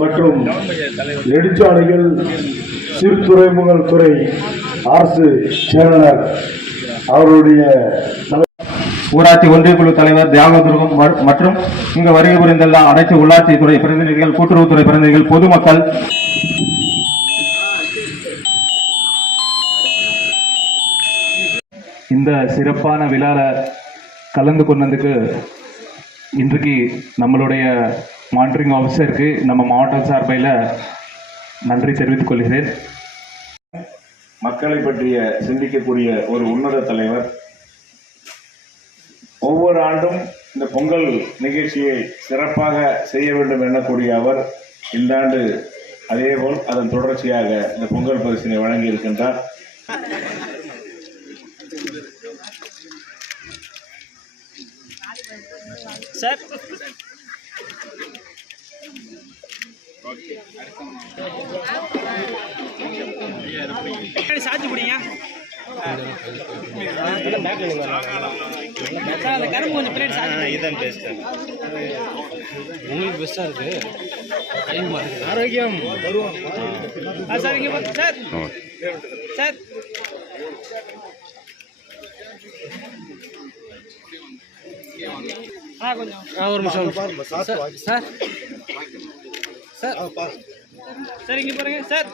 மற்றும் நெடுஞ்சாலைகள் சிறு துறை அரசு செயலாளர் அவருடைய ஊராட்சி ஒன்றிய குழு தலைவர் தியாகதுர்கம் மற்றும் இங்கு வருகை புரிந்துள்ள அனைத்து உள்ளாட்சி துறை பிரதிநிதிகள் கூட்டுறவுத்துறை பிரதிநிதிகள் பொதுமக்கள். இந்த சிறப்பான விழாவில் கலந்து கொண்டதுக்கு இன்றைக்கு நம்மளுடைய மானிட்டரிங் ஆஃபீஸருக்கு நம்ம மாவட்ட சார்பில் நன்றி தெரிவித்துக் கொள்கிறேன். மக்களை பற்றிய சிந்திக்கக்கூடிய ஒரு உன்னத தலைவர். ஒவ்வொரு ஆண்டும் இந்த பொங்கல் நிகழ்ச்சியை சிறப்பாக செய்ய வேண்டும் எண்ணக்கூடிய அவர் இந்த ஆண்டு அதேபோல் அதன் தொடர்ச்சியாக இந்த பொங்கல் பரிசினை வழங்கி இருக்கின்றார். சார். சாத்தி பிடிங்க அந்த கரும்பு கொஞ்சம். பின்னாடி சாத்தி இதான் பெஸ்ட் உங்களுக்கு பெஸ்ட்டாக இருக்கு ஆரோக்கியம் சார் இங்கே சார் சார் ஆ கொஞ்சம் ஒரு நிமிஷம். சார். சார் சார் சார் இங்கே பாருங்க சார்